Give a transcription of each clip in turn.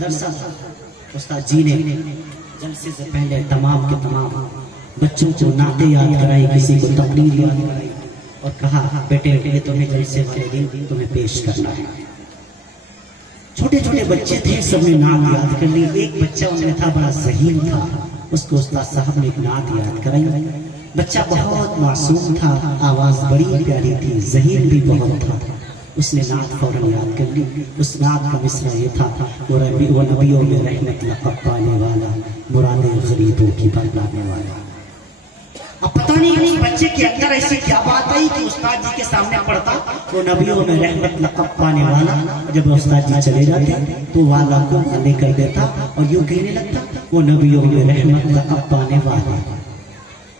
درسہ استاد جی نے جلسے سے پہلے تمام کے تمام بچوں کو نعتیں یاد کرائی، کسی کو تقریر یاد کرائی اور کہا بیٹے یہ تمہیں جلسے والے دن تمہیں پیش کرنا ہے۔ چھوٹے چھوٹے بچے تھے، سب نے نعت یاد کر لی۔ ایک بچہ ان میں تھا بڑا ذہین تھا، اس کو استاد صاحب نے ایک نعت یاد کرائی۔ بچہ بہت معصوم تھا، آواز بڑی پیاری تھی، ذہین بھی بہت تھا۔ اس نے نعت فوراً یاد کر لی۔ اس نعت کا مصرع یہ تھا، وہ نبیوں میں رحمت لقب پانے والا، مرادیں غریبوں کی بتلانے والا۔ اب پتہ نہیں اس بچے کے اندر ایسی کیا بات آئی کہ استاد جی کے سامنے پڑھتا وہ نبیوں میں رحمت لقب پانے والا۔ جب استاد جی چلے جاتے تو والا کو لے کر دیتا اور یوں کہنے لگتا وہ نبیوں میں رحمت لقب پانے والا۔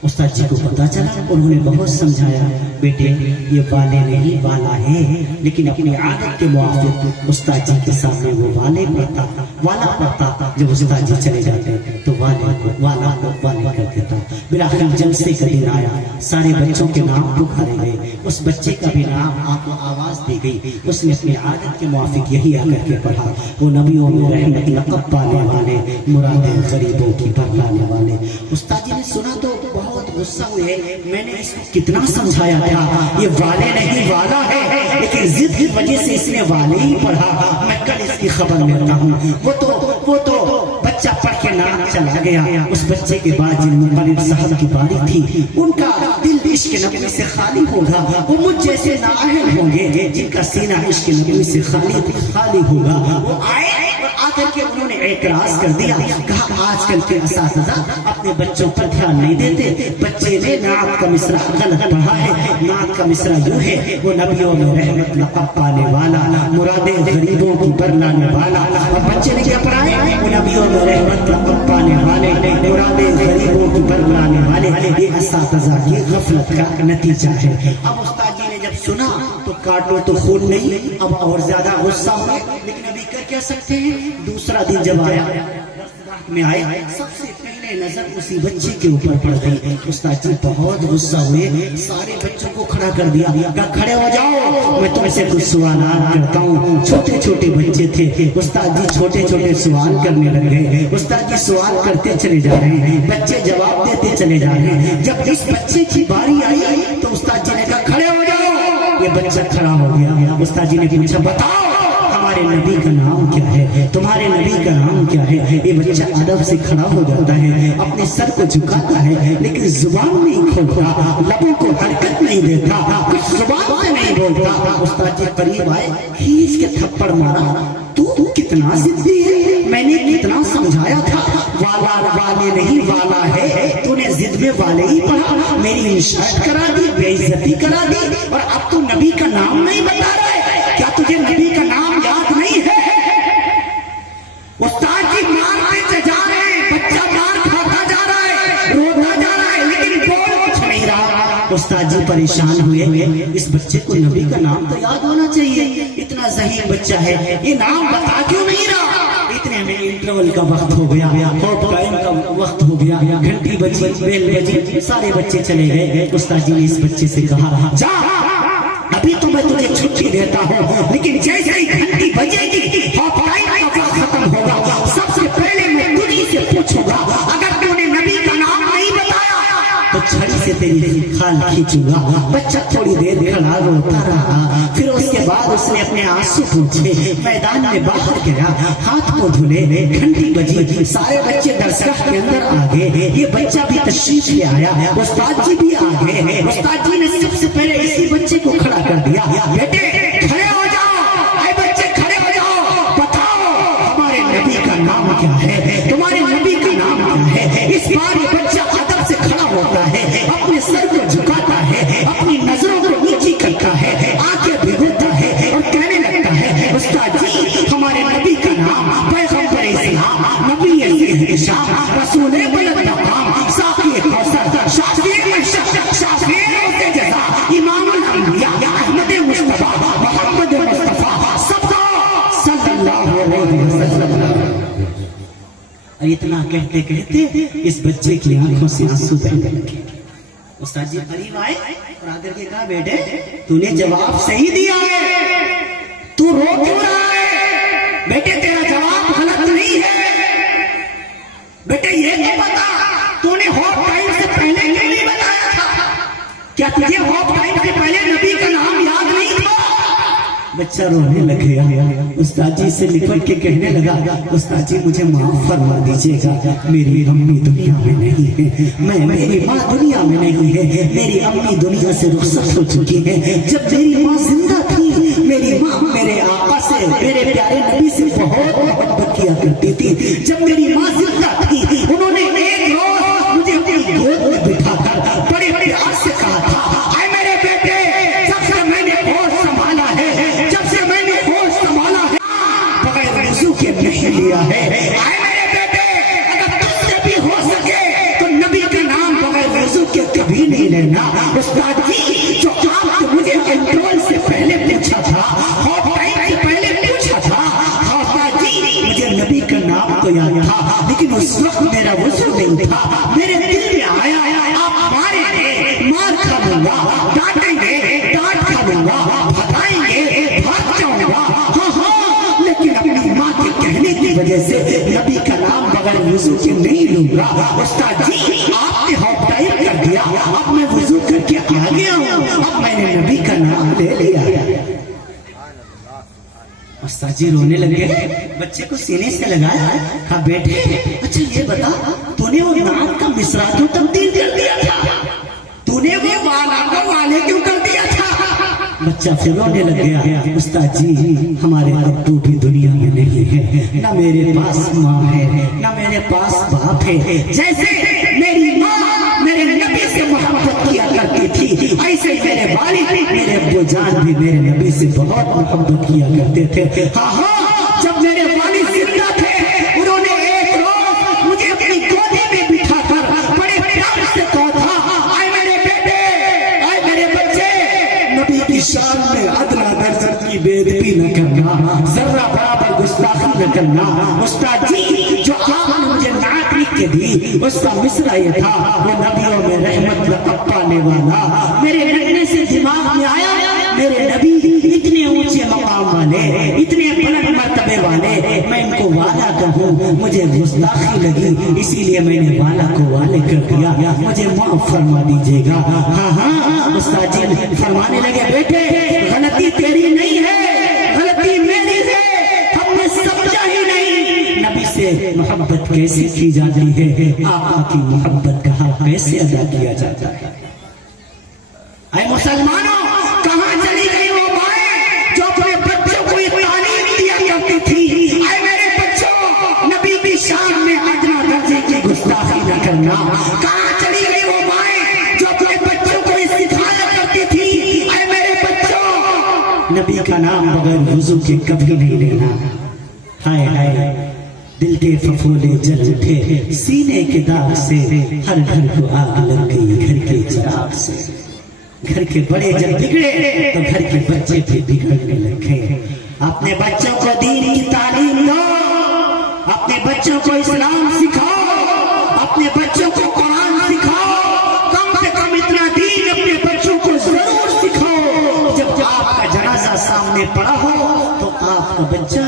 استاد جی کو پتا چلا، انہوں نے بہت سمجھایا، بیٹے یہ والے نہیں والا ہے، لیکن اپنی عادت کے موافق استاد جی کے سامنے وہ والے پڑھتا، والا پڑھتا۔ جب استاد جی چلے جاتے تو والا کو والے کر دیتا۔ بالآخر جلسے کا دن آیا، سارے بچوں کے نام پکارے گئے، اس بچے کا بھی نام آپ کو آواز دی گئی۔ اس نے اپنی عادت کے موافق یہی آ کر کے پڑھا، وہ نبیوں میں رحمت لقب پانے والے، مرادیں غریبوں کی بتلانے والے۔ استاد جی نے سنا تو بہت غصہ ہوئے، میں نے اس کو کتنا سمجھایا تھا، یہ والے نہیں والا ہے، لیکن ضد کی وجہ سے اس نے والے ہی پڑھا، میں کل اس کی خبر لیتا ہوں۔ وہ تو بچہ پڑھ کے نام چلا گیا۔ اس بچے کے بعد جن مقرر صاحب کی باری تھی، ان کا دل عشق نبی سے خالی ہوگا، وہ مجھ جیسے نااہل ہوں گے جن کا سینہ عشق نبی سے خالی ہوگا۔ وہ آئے اور آ کر کے انہوں نے اعتراض کر دیا، کہا آج کل کے اساتذہ اپنے بچوں پر دھیان نہیں دیتے، بچے نے نعت کا مصرع غلط پڑھا ہے۔ نعت کا مصرع یوں ہے، وہ نبیوں میں رحمت لقب پانے والا، مرادیں غریبوں کی برلانے والا۔ اور بچے نے کیا پڑھا ہے؟ وہ نبیوں میں رحمت لقب پانے والے، مرادیں غریبوں کی برلانے والے۔ یہ اساتذہ کی غفلت کا نتیجہ ہے۔ اب استاد جی نے جب سنا تو کاٹو تو خون نہیں، اب اور زیادہ غصہ ہوئے، لیکن ابھی کر کیا سکتے ہیں۔ دوسرا دن جب آیا میں آئے، سب سے پہلے نظر اسی بچے کے اوپر پڑ گئی۔ استاد جی بہت غصہ ہوئے، سارے بچوں کو کھڑا کر دیا، کہا کھڑے ہو جاؤ، میں تم سے کچھ سوالات کرتا ہوں۔ چھوٹے چھوٹے بچے تھے، استاد جی چھوٹے چھوٹے سوال کرنے لگ گئے۔ استاد جی سوال کرتے چلے جا رہے ہیں، بچے جواب دیتے چلے جا رہے ہیں۔ جب اس بچے کی باری آئی تو استاد جی نے کہا کھڑے ہو جاؤ۔ یہ بچہ کھڑا ہو گیا۔ استاد جی نے پوچھا بتاؤ تمہارے نبی کا نام کیا ہے، تمہارے نبی کا نام کیا ہے۔ یہ بچہ ادب سے کھڑا ہو جاتا ہے، اپنے سر کو جھکاتا ہے، لیکن زبان نہیں کھولتا، لبوں کو حرکت نہیں دیتا، کچھ زبان سے نہیں بولتا۔ استاد جی قریب آئے، کھینچ کے تھپڑ مارا، تو کتنا ضدی ہے، میں نے کتنا سمجھایا تھا، والا والے نہیں والا ہے، تو نے ضد میں والے ہی پڑھا، میری انشاءت کرا دی، بے عزتی کرا دی، اور اب تو نبی کا نام نہیں بتا رہا ہے۔ کیا تجھے نبی کا نام یاد نہیں ہے؟ استاد جی مارتے جا رہے ہیں، بچہ مار کھاتا جا رہا ہے، روتا جا رہا ہے، لیکن بول کچھ نہیں رہا۔ استاد جی پریشان ہوئے، اس بچے کو نبی کا نام تو یاد ہونا چاہیے، اتنا ذہین بچہ ہے، یہ نام بتا کیوں نہیں رہا؟ اتنے میں انٹرول کا وقت ہو گیا، ہوپ ٹائم کا وقت ہو گیا، گھنٹی بجی، بیل بجی، سارے بچے چلے گئے۔ استاد جی نے اس بچے سے کہا جا، ابھی تو میں تجھے چھٹی دیتا ہوں، لیکن جیسے ہی گھنٹی بجے گی، ہوپ ٹائم کا وقت ختم ہوگا، سب سے پہلے میں تجھی سے پوچھوں گا، اگر تو نے نبی کا نام نہیں بتایا تو چھڑی سے تیری کھال کھینچوں گا۔ بچہ تھوڑی دیر کھڑا روتا رہا، پھر اس کے بعد اس نے اپنے آنسو پوچھے، میدان میں باہر گیا، ہاتھ کو دھلے، گھنٹی بجی، سارے بچے درسگاہ کے اندر آ گئے، یہ بچہ بھی تشریف لے آیا، استاد جی بھی آ گئے۔ استاد جی نے سب سے پہلے اسی بچے کو کھڑا کر دیا، بیٹے کھڑے ہو جاؤ، اے بچے کھڑے ہو جاؤ، بتاؤ ہمارے نبی کا نام کیا ہے، تمہارے نبی کا نام کیا ہے۔ اس بار یہ بچہ ادب سے کھڑا ہوتا ہے، اپنے سر کو جھکاتا ہے، اپنی نظروں کو نیچی کرتا ہے، آنکھیں بھگوتا ہے اور کہنے لگتا ہے استاد جی ہمارے نبی کا نام پیغمبر اسلام، نبی اہتشام، رسول بلند مقام، ساقی کوثر، شافی شافی جزا، امام الانبیاء، احمد مصطفیٰ، محمد مصطفیٰ، سب صلی اللہ علیہ وسلم۔ اور اتنا کہتے کہتے اس بچے کی آنکھوں سے آنسو بہنے لگے۔ استاد جی قریب آئے اور آ کر کے کہا بیٹے تو نے جواب صحیح دیا ہے، تو رو کیوں رہا ہے؟ بیٹے تیرا جواب غلط بیٹے یہ تو بتا تو نے ہوپ ٹائم سے پہلے کیوں نہیں بتایا تھا؟ کیا تجھے ہوپ ٹائم سے پہلے نبی کا نام یاد نہیں تھا؟ بچہ رونے لگ گیا، استاد جی سے لپٹ کے کہنے لگا استاد جی مجھے معاف فرما دیجیے گا، میری امی دنیا میں نہیں ہے، میری ماں دنیا میں نہیں ہے، میری امی دنیا سے رخصت ہو چکی ہے۔ جب میری ماں زندہ تھی میری ماں میرے آقا سے، میرے پیارے نبی سے بہت محبت کیا کرتی تھی۔ جب میری ماں زندہ تھی انہوں نے ایک روز مجھے اپنی گود میں بٹھا کر بڑے پیار سے کہا تھا، اے میرے بیٹے جب سے میں نے ہوش سنبھالا ہے، جب سے میں نے ہوش سنبھالا ہے بغیر وضو کے نہیں لیا ہے، اے میرے بیٹے اگر تجھ سے بھی ہو سکے تو نبی کا نام بغیر وضو کے کبھی نہیں لینا۔ استاد جی جو آپ نے مجھے کنٹرول سے پہلے پوچھا تھا، ہوپ ٹائم سے پہلے پوچھا تھا، استاد جی مجھے نبی کا نام تو یاد تھا لیکن اس وقت میرا وضو نہیں تھا، میرے دل میں آیا آپ ماریں گے مار کھا لوں گا، ڈانٹیں گے ڈانٹ کھا لوں گا، بھگائیں گے بھاگ جاؤں گا، ہاں لیکن اپنی ماں کے کہنے کی وجہ سے نبی کا نام بغیر وضو کے نہیں لوں گا۔ استاد جی آپ نے ہوپ ٹائم کر دیا، اب میں وضو کر کے آ گیا ہوں، اب میں نے نبی کا نام لے لیا۔ استاد جی رونے لگے، بچے کو سینے سے لگایا، کہا بیٹے اچھا یہ بتا تو نے وہ نعت کا مصرع کیوں تبدیل کر دیا تھا؟ تو نے وہ والا کا والے کیوں کر دیا تھا؟ بچہ پھر رونے لگ گیا، استاد جی ہمارے ابو بھی دنیا میں نہیں ہے، نہ میرے پاس ماں ہے نہ میرے پاس باپ ہے، جیسے میری ماں میرے نبی سے محبت کیا کرتی تھی ایسے میرے والد میرے ابو جان بھی میرے نبی سے بہت محبت کیا کرتے تھے۔ ہاں جب میرے والد زندہ تھے انہوں نے ایک روز مجھے اپنی گودی میں بٹھا کر بڑے پیار سے کہا تھا، اے میرے بیٹے اے میرے بچے نبی کی شان میں ادنیٰ درجے کی بے ادبی نہ کرنا، ذرہ برابر گستاخی نہ کرنا۔ استاد جی جو آپ نے مجھے نعت لکھ کے دی اس کا مصرع یہ تھا، وہ نبیوں میں رحمت لقب پانے والا، میرے لکھنے سے دماغ میں آیا میرے نبی اتنے اونچے مقام والے اتنے بلند مرتبے والے، میں ان کو والا کہوں مجھے گستاخی لگی اسی لیے میں نے والا کو والے کر دیا، مجھے معاف فرما دیجیے گا۔ ہاں استاد جی فرمانے لگے بیٹے غلطی تیری نہیں ہے غلطی میری ہے، ہم نے سمجھا ہی نہیں نبی سے محبت کیسے کی جاتی ہے، آقا کی محبت کا حق کیسے ادا کیا جاتا ہے۔ اے مسلمانوں کہاں چلی گئی وہ مائیں جو اپنے بچوں کو یہ تعلیم دیا کرتی تھی، اے میرے بچوں نبی کی شان میں ادنیٰ درجے کی گستاخی نہ کرنا۔ کہاں چلی گئی وہ مائیں جو اپنے بچوں کو یہ سکھایا کرتی تھی، اے میرے بچوں نبی کا نام بغیر وضو کے کبھی نہیں لینا۔ ہائے ہائے دل کے ففولے جل اٹھے سینے کے داغ سے، ہر گھر کو آگ لگ گئی گھر کے چراغ سے، گھر کے بڑے جب بگڑے تو گھر کے بچے بھی بگڑنے لگے۔ اپنے بچوں کو دین کی تعلیم دو، اپنے بچوں کو اسلام سکھاؤ، اپنے بچوں کو قرآن سکھاؤ، کم سے کم اتنا دین اپنے بچوں کو ضرور سکھاؤ۔ جب آپ کا جنازہ سامنے پڑا ہو تو آپ کا بچہ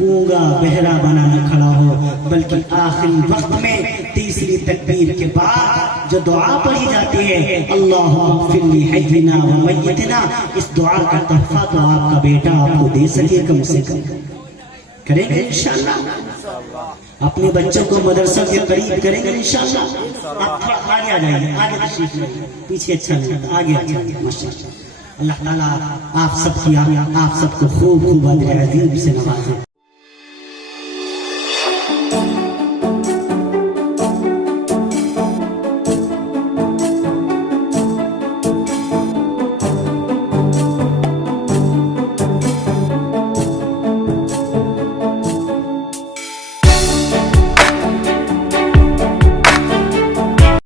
گونگا بہرا بنا نہ کھڑا ہو، بلکہ آخری وقت میں تیسری تکبیر کے بعد جو دعا پڑھی جاتی ہے اللہم اغفر لی حینا و میتنا، اس دعا کا تحفہ تو آپ کا بیٹا آپ کو دے سکے کم سے کم، کریں گے انشاءاللہ۔ اپنے بچوں کو مدرسہ کے قریب کریں گے انشاءاللہ۔ آپ تھوڑا آگے آ جائیے، آگے تشریف لائیے، پیچھے اچھا نہیں لگتا، آگے آ جائیے ماشاءاللہ۔ اللہ تعالیٰ آپ سب کو خوب خوب اجر عظیم سے نوازے۔